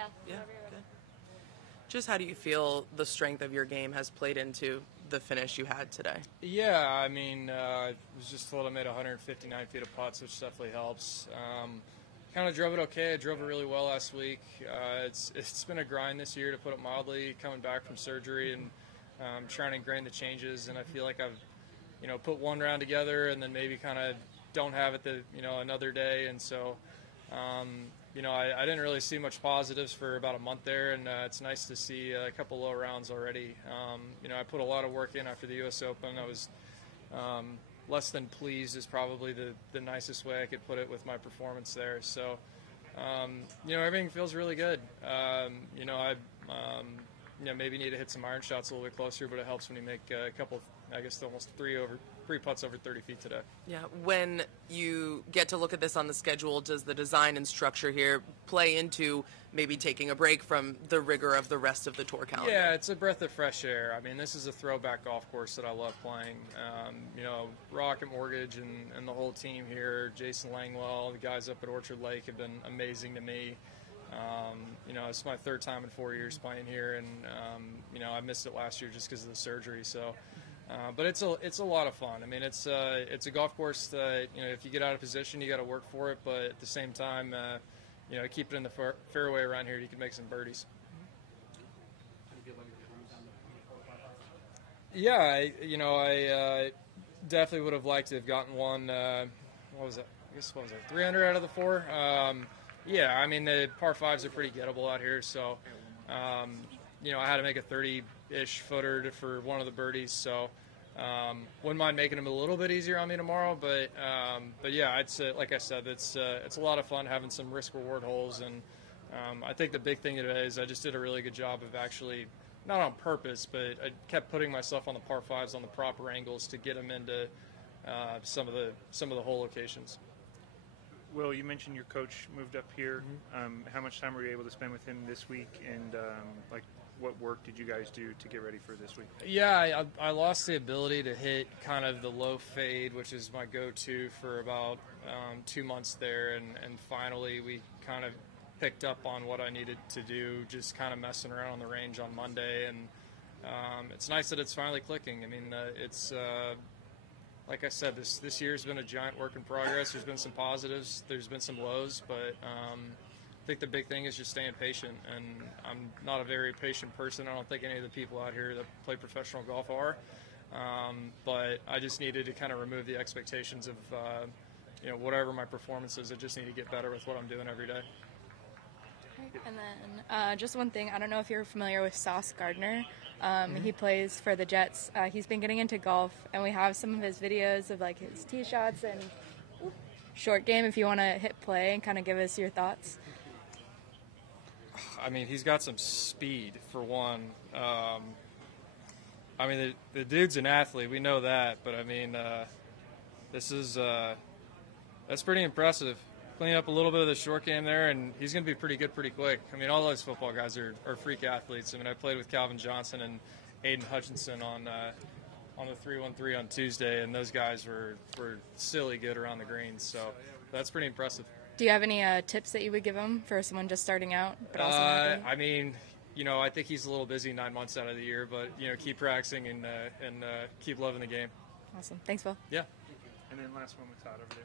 Yeah. Yeah. Okay. Just how do you feel the strength of your game has played into the finish you had today? Yeah, I mean, it was just told I made 159 feet of putts, which definitely helps. Kind of drove it okay. I drove it really well last week. It's been a grind this year, to put it mildly, coming back from surgery and trying to ingrain the changes. And I feel like I've, put one round together and then maybe kind of don't have it another day. And so, I didn't really see much positives for about a month there, and it's nice to see a couple low rounds already. I put a lot of work in after the U.S. Open. I was less than pleased is probably the nicest way I could put it with my performance there. So, everything feels really good. I maybe need to hit some iron shots a little bit closer, but it helps when you make a couple, I guess almost three putts over 30 feet today. Yeah, when you get to look at this on the schedule, does the design and structure here play into maybe taking a break from the rigor of the rest of the tour calendar? Yeah, it's a breath of fresh air. I mean, this is a throwback golf course that I love playing. Rocket Mortgage and the whole team here, Jason Langwell, the guys up at Orchard Lake have been amazing to me. It's my third time in 4 years playing here, and I missed it last year just because of the surgery. So, but it's a lot of fun. I mean, it's a golf course that if you get out of position, you got to work for it. But at the same time, keep it in the fairway around here, you can make some birdies. Yeah, I definitely would have liked to have gotten one. What was it? I guess 300 out of the 4. Yeah, I mean, the par 5s are pretty gettable out here, so, I had to make a 30-ish footer for one of the birdies, so wouldn't mind making them a little bit easier on me tomorrow, but yeah, like I said, it's a lot of fun having some risk-reward holes, and I think the big thing today is I just did a really good job of actually, not on purpose, but I kept putting myself on the par 5s on the proper angles to get them into some of the hole locations. Will, you mentioned your coach moved up here. How much time were you able to spend with him this week, and what work did you guys do to get ready for this week? Yeah, I lost the ability to hit kind of the low fade, which is my go-to for about 2 months there, and finally we kind of picked up on what I needed to do, just kind of messing around on the range on Monday, and it's nice that it's finally clicking. I mean, it's like I said, this year's been a giant work in progress. There's been some positives, there's been some lows, but I think the big thing is just staying patient, and I'm not a very patient person. I don't think any of the people out here that play professional golf are, but I just needed to kind of remove the expectations of whatever my performance is. I just need to get better with what I'm doing every day. And then just one thing, I don't know if you're familiar with Sauce Gardner. He plays for the Jets. He's been getting into golf, and we have some of his videos of like his tee shots and short game. If you want to hit play and kind of give us your thoughts. I mean, he's got some speed for one. I mean, the dude's an athlete. We know that, but I mean, that's pretty impressive. Clean up a little bit of the short game there, and he's going to be pretty good pretty quick. I mean, all those football guys are freak athletes. I mean, I played with Calvin Johnson and Aiden Hutchinson on the 3-1-3 on Tuesday, and those guys were silly good around the greens. So that's pretty impressive. Do you have any tips that you would give him for someone just starting out? But also I mean, I think he's a little busy 9 months out of the year, but keep practicing and keep loving the game. Awesome. Thanks, Phil. Yeah. And then last one with Todd over there.